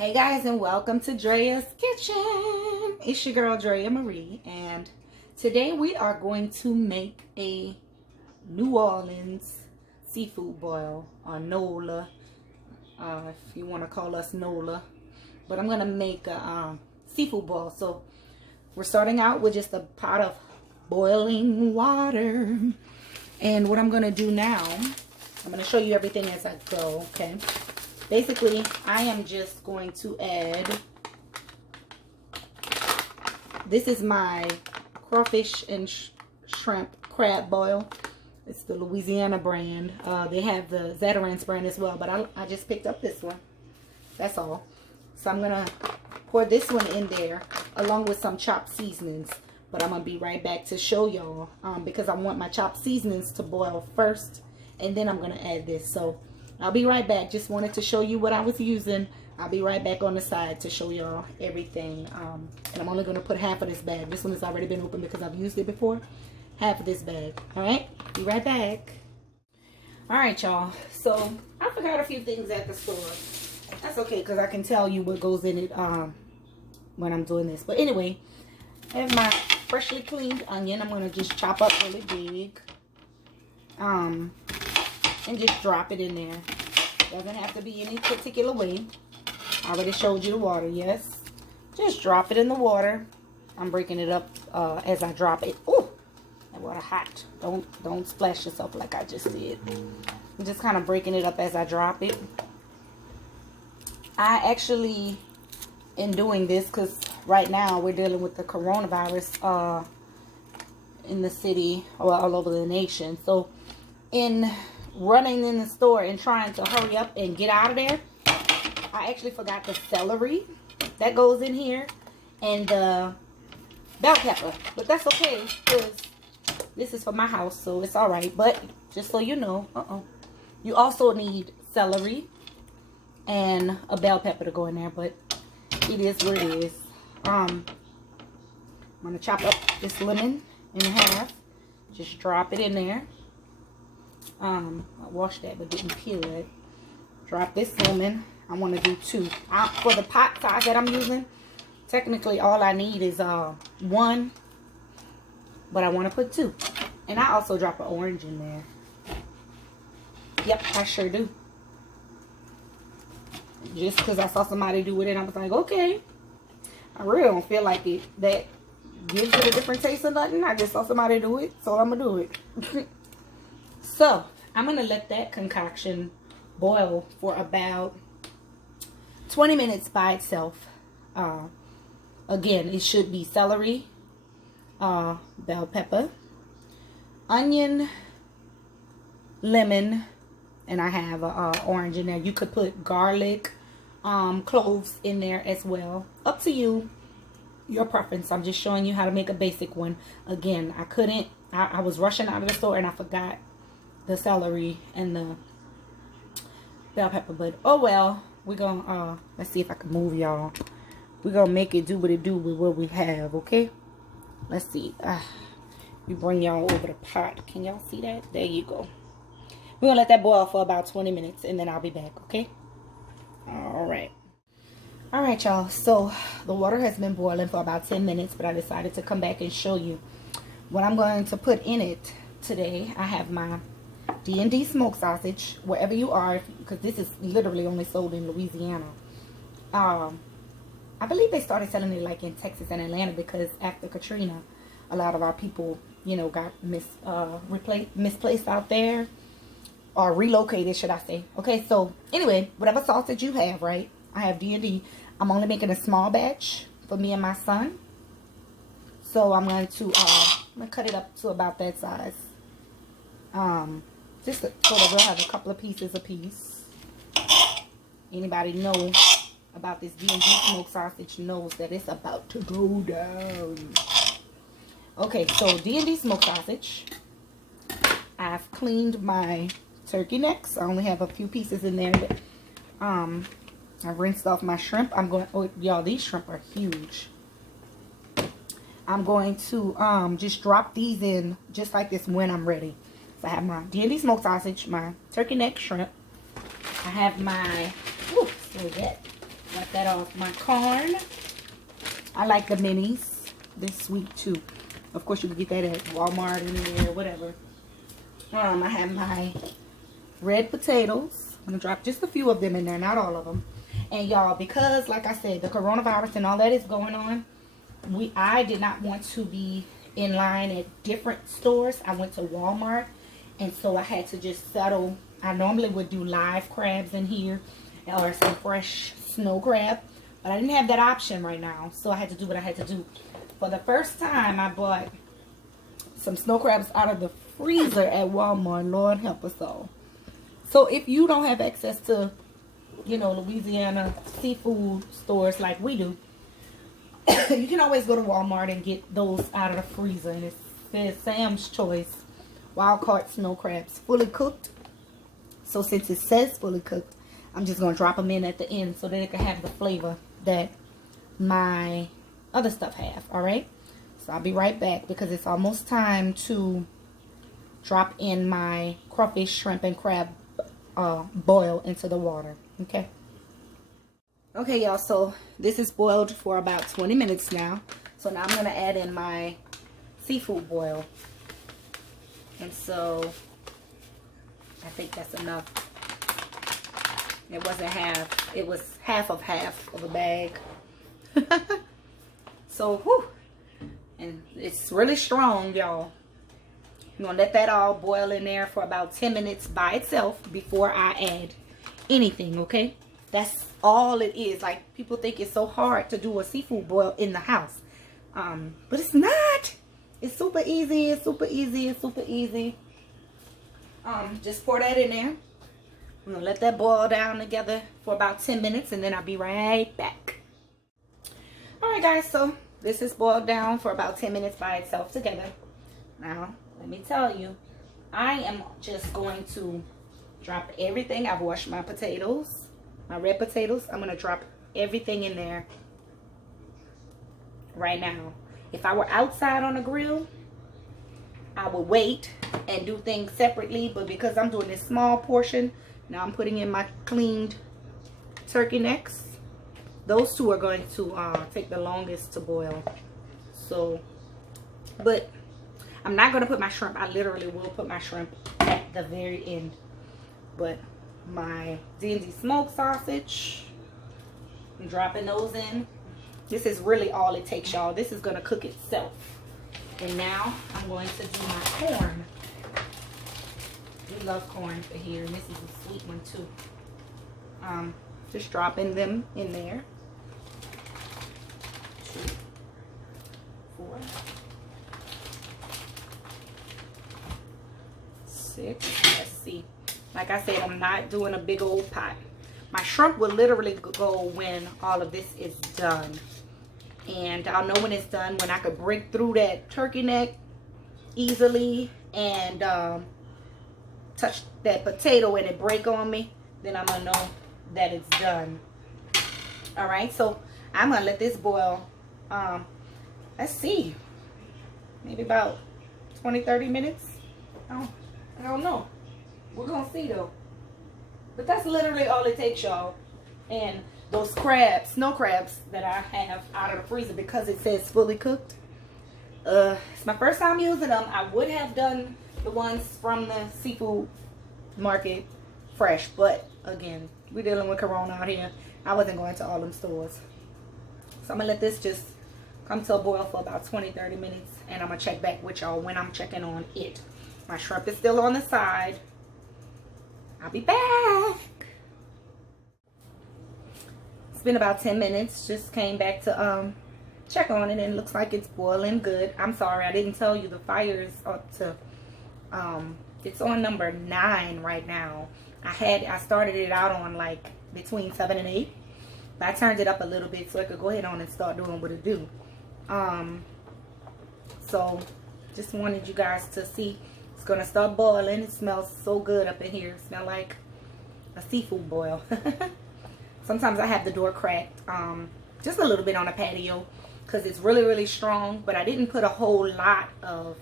Hey guys, and welcome to Drea's Kitchen. It's your girl Drea Marie, and today we are going to make a New Orleans seafood boil, or NOLA, if you want to call us NOLA. But I'm going to make a seafood boil. So we're starting out with just a pot of boiling water. And what I'm going to do now, I'm going to show you everything as I go, okay? Basically, I am just going to add, this is my crawfish and shrimp crab boil. It's the Louisiana brand. They have the Celery brand as well, but I just picked up this one. That's all. So I'm going to pour this one in there along with some chopped seasonings. But I'm going to be right back to show y'all because I want my chopped seasonings to boil first. And then I'm going to add this. So I'll be right back. Just wanted to show you what I was using. I'll be right back on the side to show y'all everything. And I'm only going to put half of this bag. This one has already been opened because I've used it before. Half of this bag. Alright? Be right back. Alright, y'all. So, I forgot a few things at the store. That's okay because I can tell you what goes in it when I'm doing this. But anyway, I have my freshly cleaned onion. I'm going to just chop up really big. And just drop it in there. Doesn't have to be any particular way. I already showed you the water, yes. Just drop it in the water. I'm breaking it up as I drop it. Oh, that water hot. Don't splash yourself like I just did. I'm just kind of breaking it up as I drop it. I actually, in doing this, because right now we're dealing with the coronavirus in the city or all over the nation. So, in running in the store and trying to hurry up and get out of there, I actually forgot the celery that goes in here and the bell pepper. But that's okay because this is for my house, so it's alright. But just so you know, you also need celery and a bell pepper to go in there, but it is what it is. I'm going to chop up this lemon in half. Just drop it in there. I washed that but didn't peel it. Drop this lemon. I want to do 2. For the pot size that I'm using, technically all I need is 1. But I want to put 2. And I also drop an orange in there. Yep, I sure do. Just because I saw somebody do it and I was like, okay. I really don't feel like that gives it a different taste or nothing. I just saw somebody do it, so I'm going to do it. So, I'm going to let that concoction boil for about 20 minutes by itself. Again, it should be celery, bell pepper, onion, lemon, and I have orange in there. You could put garlic, cloves in there as well. Up to you, your preference. I'm just showing you how to make a basic one. Again, I was rushing out of the store and I forgot the celery and the bell pepper, but oh well, we're gonna let's see if I can move y'all. We're gonna make it do what it do with what we have. Okay, let's see. We bring y'all over the pot. Can y'all see that? There you go. We're gonna let that boil for about 20 minutes and then I'll be back. Okay, all right, y'all. So the water has been boiling for about 10 minutes, but I decided to come back and show you what I'm going to put in it today. I have my D&D smoked sausage, wherever you are, because this is literally only sold in Louisiana. I believe they started selling it like in Texas and Atlanta because after Katrina, a lot of our people, you know, got misplaced out there, or relocated, should I say. Okay, so anyway, whatever sausage you have, right? I have D&D. I'm only making a small batch for me and my son. So I'm going to cut it up to about that size. Just so that we'll have a couple of pieces apiece. Anybody know about this D&D smoked sausage knows that it's about to go down. Okay, so D&D smoked sausage. I've cleaned my turkey necks. I only have a few pieces in there. But, I've rinsed off my shrimp. Oh, y'all, these shrimp are huge. I'm going to just drop these in just like this when I'm ready. So I have my D&D smoked sausage, my turkey neck shrimp. I have my, ooh, what is that? Got that off. My corn. I like the minis. They're sweet too. Of course, you can get that at Walmart, anywhere, whatever. I have my red potatoes. I'm gonna drop just a few of them in there, not all of them. And y'all, because like I said, the coronavirus and all that is going on, I did not want to be in line at different stores. I went to Walmart, and so I had to just settle. I normally would do live crabs in here or some fresh snow crab, but I didn't have that option right now, so I had to do what I had to do. For the first time, I bought some snow crabs out of the freezer at Walmart. Lord help us all. So if you don't have access to, you know, Louisiana seafood stores like we do, you can always go to Walmart and get those out of the freezer. And it says Sam's Choice wild caught snow crabs, fully cooked. So since it says fully cooked, I'm just going to drop them in at the end so that it can have the flavor that my other stuff have. Alright, so I'll be right back because it's almost time to drop in my crawfish, shrimp, and crab boil into the water. Okay, y'all, so this is boiled for about 20 minutes now. So now I'm going to add in my seafood boil. And so I think that's enough. It wasn't half. It was half of a bag. So, whew. And it's really strong, y'all. I'm going to let that all boil in there for about 10 minutes by itself before I add anything, okay? That's all it is. Like, people think it's so hard to do a seafood boil in the house. But it's not. It's super easy. It's super easy. It's super easy. Just pour that in there. I'm going to let that boil down together for about 10 minutes, and then I'll be right back. Alright, guys, so this is boiled down for about 10 minutes by itself together. Now, let me tell you, I am just going to drop everything. I've washed my potatoes, my red potatoes. I'm going to drop everything in there right now. If I were outside on a grill, I would wait and do things separately. But because I'm doing this small portion, now I'm putting in my cleaned turkey necks. Those two are going to take the longest to boil. So, but I'm not going to put my shrimp. I literally will put my shrimp at the very end. But my D&D smoked sausage, I'm dropping those in. This is really all it takes, y'all. This is going to cook itself. And now I'm going to do my corn. We love corn for here, and this is a sweet one too. Just dropping them in there. 2, 4, 6. Let's see. Like I said, I'm not doing a big old pot. My shrimp will literally go when all of this is done. And I'll know when it's done, when I could break through that turkey neck easily and touch that potato and it break on me. Then I'm going to know that it's done. Alright, so I'm going to let this boil. Let's see. Maybe about 20-30 minutes. I don't know. We're going to see though. But that's literally all it takes, y'all. And those crabs, snow crabs that I have out of the freezer, because it says fully cooked. It's my first time using them. I would have done the ones from the seafood market fresh. But again, we're dealing with Corona out here. I wasn't going to all them stores. So I'm going to let this just come to a boil for about 20-30 minutes. And I'm going to check back with y'all when I'm checking on it. My shrimp is still on the side. I'll be back. It's been about 10 minutes. Just came back to check on it, and it looks like it's boiling good. I'm sorry, I didn't tell you the fire is up to it's on number 9 right now. I started it out on like between 7 and 8. But I turned it up a little bit so I could go ahead on and start doing what it do. So just wanted you guys to see. It's gonna start boiling. It smells so good up in here. It smells like a seafood boil. Sometimes I have the door cracked just a little bit on the patio because it's really, really strong. But I didn't put a whole lot of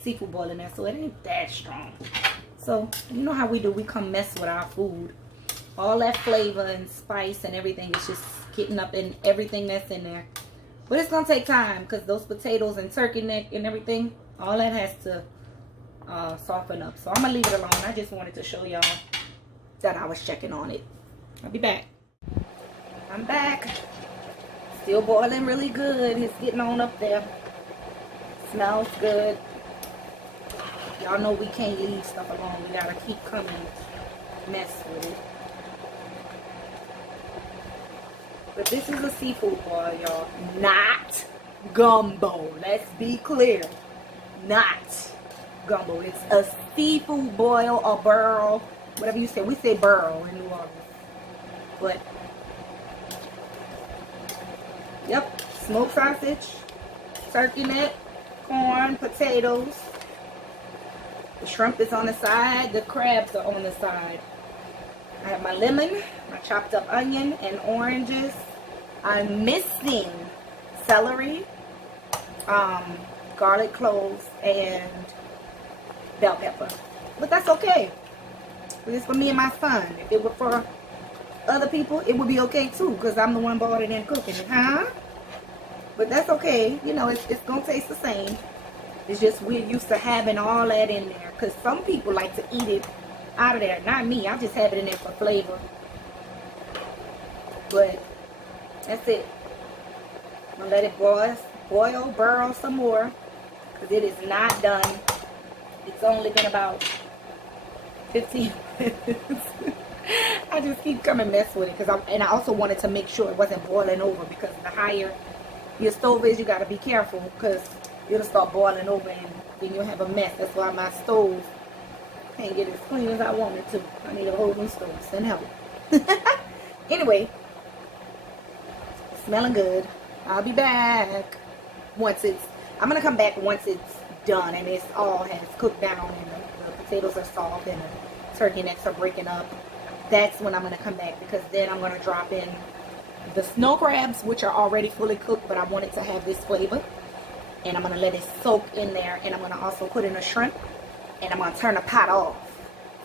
seafood boil in there, so it ain't that strong. So you know how we do. We come mess with our food. All that flavor and spice and everything is just getting up in everything that's in there. But it's going to take time because those potatoes and turkey neck and everything, all that has to soften up. So I'm going to leave it alone. I just wanted to show y'all that I was checking on it. I'll be back. I'm back. Still boiling really good. It's getting on up there. Smells good. Y'all know we can't leave stuff alone. We got to keep coming. Mess with it. But this is a seafood boil, y'all. Not gumbo. Let's be clear. Not gumbo. It's a seafood boil or burl. Whatever you say. We say burl in New Orleans. But, yep. Smoked sausage. Turkey neck. Corn. Potatoes. The shrimp is on the side. The crabs are on the side. I have my lemon, my chopped up onion, and oranges. I'm missing celery, garlic cloves, and bell pepper. But that's okay. It's for me and my son. If it were for other people, it would be okay too, because I'm the one bought it and cooking it, huh? But that's okay. You know, it's going to taste the same. It's just we're used to having all that in there, because some people like to eat it out of there. Not me. I just have it in there for flavor. But that's it. I'm gonna let it boil, burl some more, because it is not done. It's only been about 15 minutes. I just keep coming mess with it, and I also wanted to make sure it wasn't boiling over, because the higher your stove is, you got to be careful, because it'll start boiling over and then you'll have a mess. That's why my stove can't get as clean as I want it to. I need a whole new stove. Send help. Anyway, smelling good. I'll be back once it's. I'm gonna come back once it's done and it's all has cooked down and the potatoes are soft and the turkey necks are breaking up. That's when I'm gonna come back, because then I'm gonna drop in the snow crabs, which are already fully cooked, but I want it to have this flavor, and I'm gonna let it soak in there, and I'm gonna also put in a shrimp. And I'm going to turn the pot off.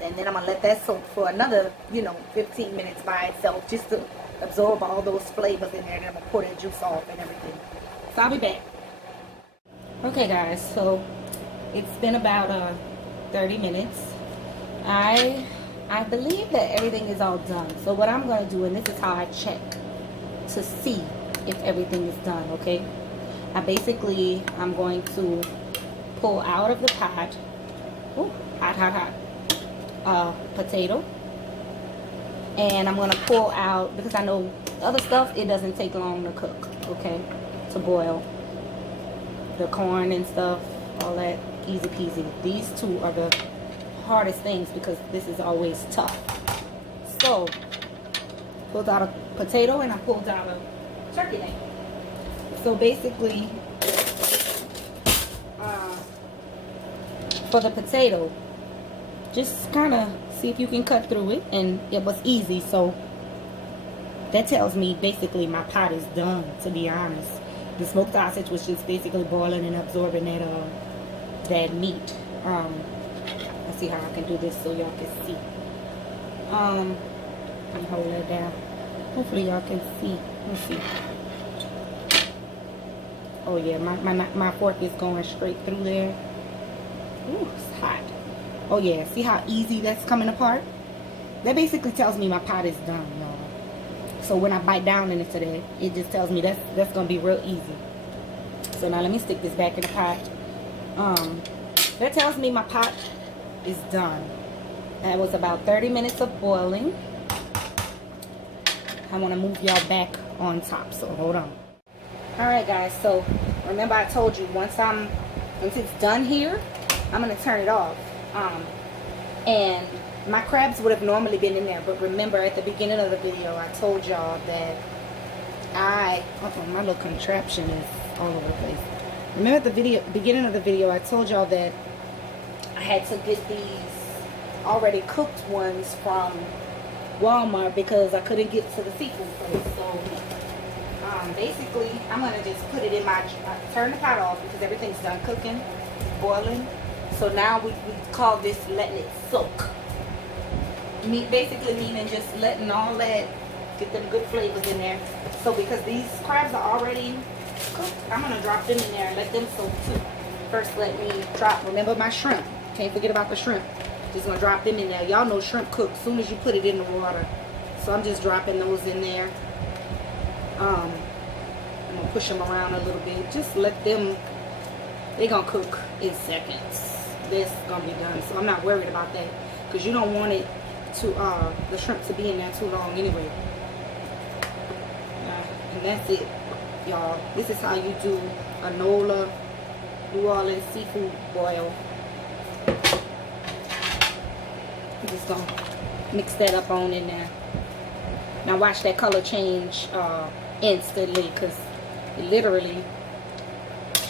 And then I'm going to let that soak for another, 15 minutes by itself, just to absorb all those flavors in there. And I'm going to pour that juice off and everything. So I'll be back. Okay, guys. So it's been about 30 minutes. I believe that everything is all done. So what I'm going to do, and this is how I check to see if everything is done, okay? I'm going to pull out of the pot. Ooh, hot. Potato. And I'm going to pull out, because I know other stuff, it doesn't take long to cook, okay? To boil. The corn and stuff, all that, easy peasy. These two are the hardest things, because this is always tough. So, pulled out a potato and I pulled out a turkey neck. So basically, for the potato, just kind of see if you can cut through it, and it was easy. So that tells me basically my pot is done, to be honest. The smoked sausage was just basically boiling and absorbing that meat. Let's see how I can do this so y'all can see. Let me hold that down. Hopefully y'all can see. Let's see. Oh yeah, my fork is going straight through there. Ooh, it's hot. Oh yeah, see how easy that's coming apart? That basically tells me my pot is done, y'all. So when I bite down into that, it just tells me that's gonna be real easy. So now let me stick this back in the pot. That tells me my pot is done. That was about 30 minutes of boiling. I want to move y'all back on top, so hold on. Alright guys, so remember I told you once it's done here, I'm going to turn it off. And my crabs would have normally been in there, but remember at the beginning of the video I told y'all that my little contraption is all over the place. Remember at the beginning of the video I told y'all that I had to get these already cooked ones from Walmart because I couldn't get to the seafood place. So basically I'm going to just put it in turn the pot off because everything's done cooking, boiling. So now we call this letting it soak. Basically meaning just letting all that Get them good flavors in there. So because these crabs are already cooked, I'm gonna drop them in there and let them soak too. First, let me drop, remember my shrimp. Can't forget about the shrimp. Just gonna drop them in there. Y'all know shrimp cook as soon as you put it in the water. So I'm just dropping those in there. I'm gonna push them around a little bit. Just let them, they're gonna cook in seconds. This gonna be done. So I'm not worried about that. Because you don't want it to, the shrimp to be in there too long anyway. And that's it, y'all. This is how you do a NOLA New Orleans seafood boil. I'm just gonna mix that up on in there. Now watch that color change instantly, because literally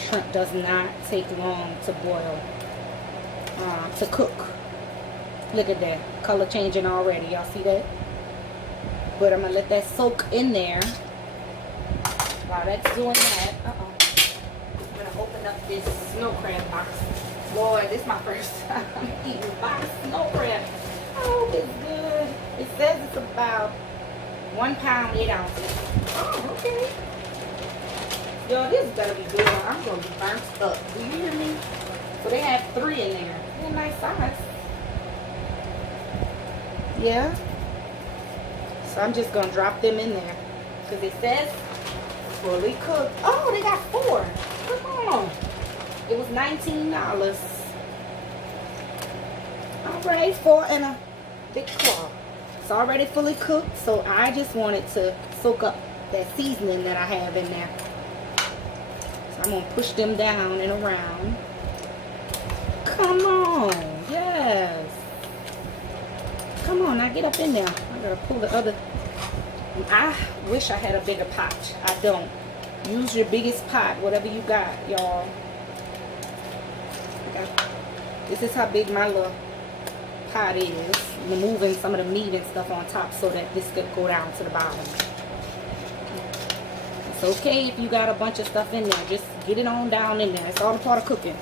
shrimp does not take long to boil, to cook. Look at that color changing already. Y'all see that? But I'm gonna let that soak in there. While that's doing that, I'm gonna open up this snow crab box. Lord, this is my first time eating box snow crab. I hope it's good. It says it's about 1 pound, 8 ounces. Oh, okay. Yo, this better be good. I'm gonna be burnt up. Do you hear me? So they have 3 in there. They're a nice size. Yeah. So I'm just gonna drop them in there because it says fully cooked. Oh, they got 4. Come on. It was $19. All right, 4 and a big claw. It's already fully cooked, so I just wanted to soak up that seasoning that I have in there. So I'm gonna push them down and around. Come on, yes. Come on, now get up in there. I gotta pull the other. I wish I had a bigger pot. I don't. Use your biggest pot, whatever you got, y'all. Okay. This is how big my little pot is. Removing some of the meat and stuff on top so that this could go down to the bottom. It's okay if you got a bunch of stuff in there. Just get it on down in there. It's all a part of cooking.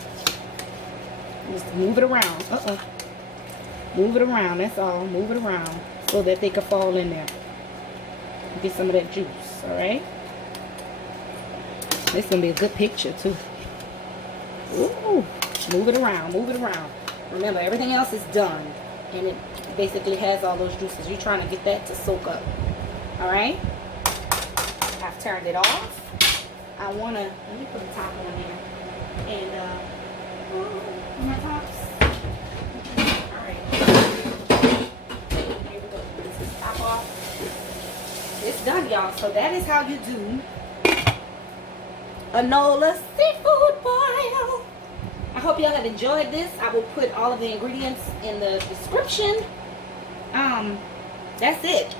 Just move it around. Move it around. That's all. Move it around so that they can fall in there. Get some of that juice. Alright? This is going to be a good picture too. Ooh. Move it around. Move it around. Remember, everything else is done. And it basically has all those juices. You're trying to get that to soak up. Alright? I've turned it off. I want to, let me put the top on there. And, my tops. Alright. Here we go. This is top off. It's done, y'all. So that is how you do a NOLA seafood boil. I hope y'all have enjoyed this. I will put all of the ingredients in the description. That's it.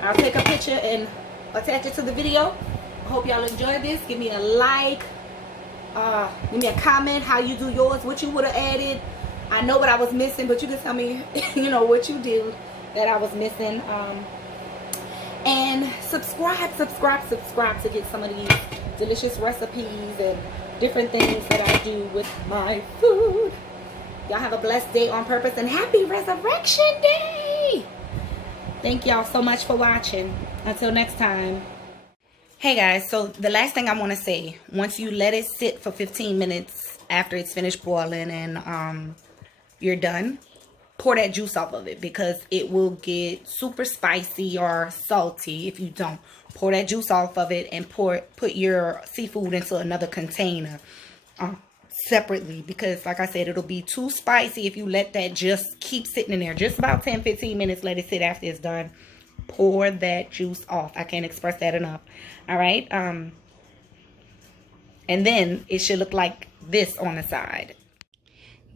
I'll take a picture and attach it to the video. I hope y'all enjoyed this. Give me a like. Give me a comment how you do yours, what you would have added. I know what I was missing, but you can tell me, you know, what you did that I was missing. And subscribe to get some of these delicious recipes and different things that I do with my food. Y'all have a blessed day on purpose and happy Resurrection Day. Thank y'all so much for watching. Until next time. Hey guys, so the last thing I want to say, once you let it sit for 15 minutes after it's finished boiling and you're done, pour that juice off of it because it will get super spicy or salty if you don't. Pour that juice off of it and put your seafood into another container separately because, like I said, it'll be too spicy if you let that just keep sitting in there. Just about 10-15 minutes, let it sit after it's done. Pour that juice off. I can't express that enough. All right. And then it should look like this on the side.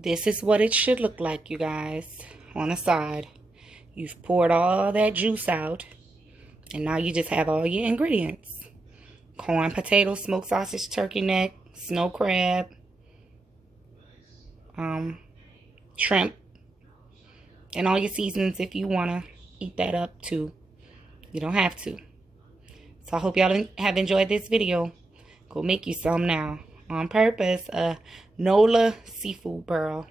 This is what it should look like, you guys, on the side. You've poured all that juice out. And now you just have all your ingredients. Corn, potato, smoked sausage, turkey neck, snow crab, shrimp, and all your seasonings if you want to eat that up too. You don't have to. So I hope y'all have enjoyed this video. Go make you some now. On purpose. NOLA Seafood Burl.